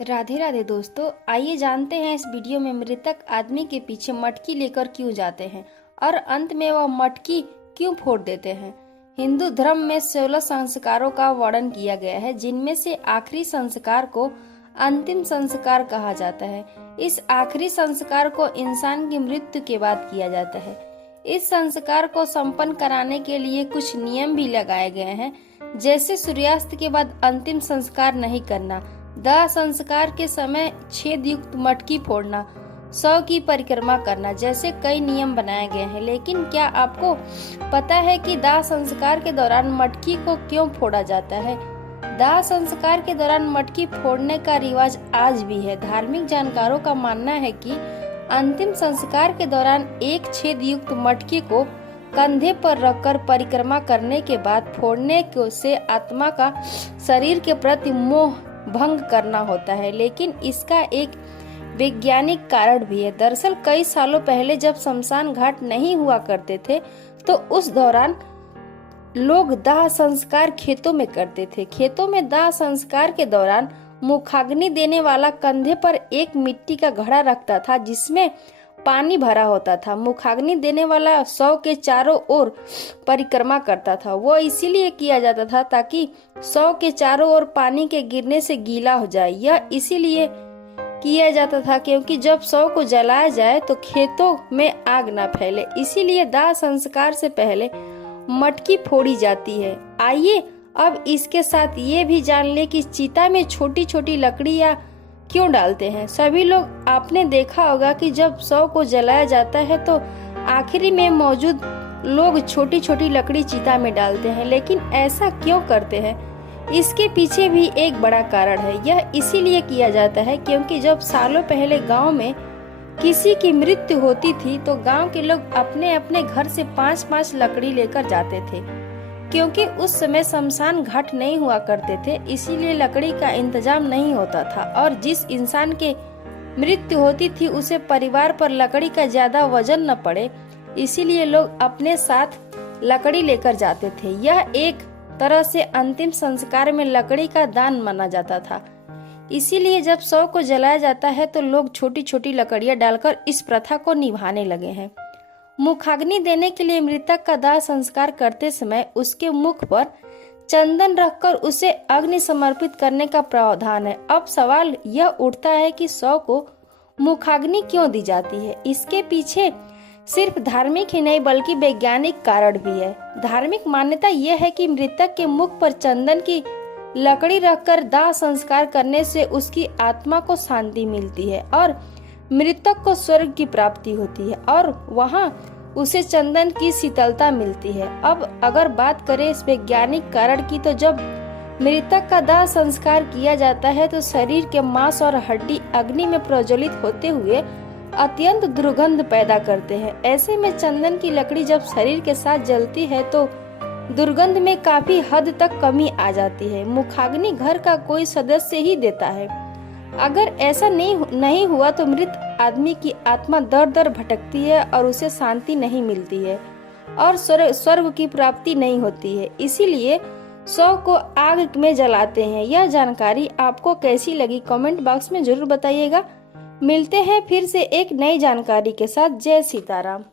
राधे राधे दोस्तों, आइए जानते हैं इस वीडियो में मृतक आदमी के पीछे मटकी लेकर क्यों जाते हैं और अंत में वह मटकी क्यों फोड़ देते हैं। हिंदू धर्म में 16 संस्कारों का वर्णन किया गया है, जिनमें से आखिरी संस्कार को अंतिम संस्कार कहा जाता है। इस आखिरी संस्कार को इंसान की मृत्यु के बाद किया जाता है। इस संस्कार को संपन्न कराने के लिए कुछ नियम भी लगाए गए हैं, जैसे सूर्यास्त के बाद अंतिम संस्कार नहीं करना, दाह संस्कार के समय छेद युक्त मटकी फोड़ना, 100 की परिक्रमा करना जैसे कई नियम बनाए गए हैं। लेकिन क्या आपको पता है कि दाह संस्कार के दौरान मटकी को क्यों फोड़ा जाता है? दाह संस्कार के दौरान मटकी फोड़ने का रिवाज आज भी है। धार्मिक जानकारों का मानना है कि अंतिम संस्कार के दौरान एक छेद युक्त मटकी को कंधे पर रखकर परिक्रमा करने के बाद फोड़ने से आत्मा का शरीर के प्रति मोह भंग करना होता है। लेकिन इसका एक वैज्ञानिक कारण भी है। दरअसल कई सालों पहले जब शमशान घाट नहीं हुआ करते थे, तो उस दौरान लोग दाह संस्कार खेतों में करते थे। खेतों में दाह संस्कार के दौरान मुखाग्नि देने वाला कंधे पर एक मिट्टी का घड़ा रखता था, जिसमें पानी भरा होता था। मुखाग्नि देने वाला 100 के चारों ओर परिक्रमा करता था। वो इसीलिए किया जाता था ताकि 100 के चारों ओर पानी के गिरने से गीला हो जाए। यह इसीलिए किया जाता था क्योंकि जब 100 को जलाया जाए तो खेतों में आग न फैले। इसीलिए दाह संस्कार से पहले मटकी फोड़ी जाती है। आइए अब इसके साथ ये भी जान ले कि चिता में छोटी छोटी लकड़ियां क्यों डालते हैं। सभी लोग आपने देखा होगा कि जब 100 को जलाया जाता है तो आखिरी में मौजूद लोग छोटी छोटी लकड़ी चिता में डालते हैं। लेकिन ऐसा क्यों करते हैं? इसके पीछे भी एक बड़ा कारण है। यह इसीलिए किया जाता है क्योंकि जब सालों पहले गांव में किसी की मृत्यु होती थी तो गांव के लोग अपने अपने घर से 5-5 लकड़ी लेकर जाते थे। क्योंकि उस समय शमशान घाट नहीं हुआ करते थे, इसीलिए लकड़ी का इंतजाम नहीं होता था और जिस इंसान के मृत्यु होती थी उसे परिवार पर लकड़ी का ज्यादा वजन न पड़े, इसीलिए लोग अपने साथ लकड़ी लेकर जाते थे। यह एक तरह से अंतिम संस्कार में लकड़ी का दान माना जाता था। इसीलिए जब 100 को जलाया जाता है तो लोग छोटी छोटी लकड़ियां डालकर इस प्रथा को निभाने लगे हैं। मुखाग्नि देने के लिए मृतक का दाह संस्कार करते समय उसके मुख पर चंदन रखकर उसे अग्नि समर्पित करने का प्रावधान है। अब सवाल यह उठता है कि 100 को मुखाग्नि क्यों दी जाती है? इसके पीछे सिर्फ धार्मिक ही नहीं बल्कि वैज्ञानिक कारण भी है। धार्मिक मान्यता यह है कि मृतक के मुख पर चंदन की लकड़ी रखकर दाह संस्कार करने से उसकी आत्मा को शांति मिलती है और मृतक को स्वर्ग की प्राप्ति होती है और वहां उसे चंदन की शीतलता मिलती है। अब अगर बात करें इस वैज्ञानिक कारण की, तो जब मृतक का दाह संस्कार किया जाता है तो शरीर के मांस और हड्डी अग्नि में प्रज्वलित होते हुए अत्यंत दुर्गंध पैदा करते हैं। ऐसे में चंदन की लकड़ी जब शरीर के साथ जलती है तो दुर्गंध में काफी हद तक कमी आ जाती है। मुखाग्नि घर का कोई सदस्य ही देता है। अगर ऐसा नहीं हुआ तो मृत आदमी की आत्मा दर दर भटकती है और उसे शांति नहीं मिलती है और स्वर्ग की प्राप्ति नहीं होती है। इसीलिए 100 को आग में जलाते हैं। यह जानकारी आपको कैसी लगी कमेंट बॉक्स में जरूर बताइएगा। मिलते हैं फिर से एक नई जानकारी के साथ। जय सीताराम।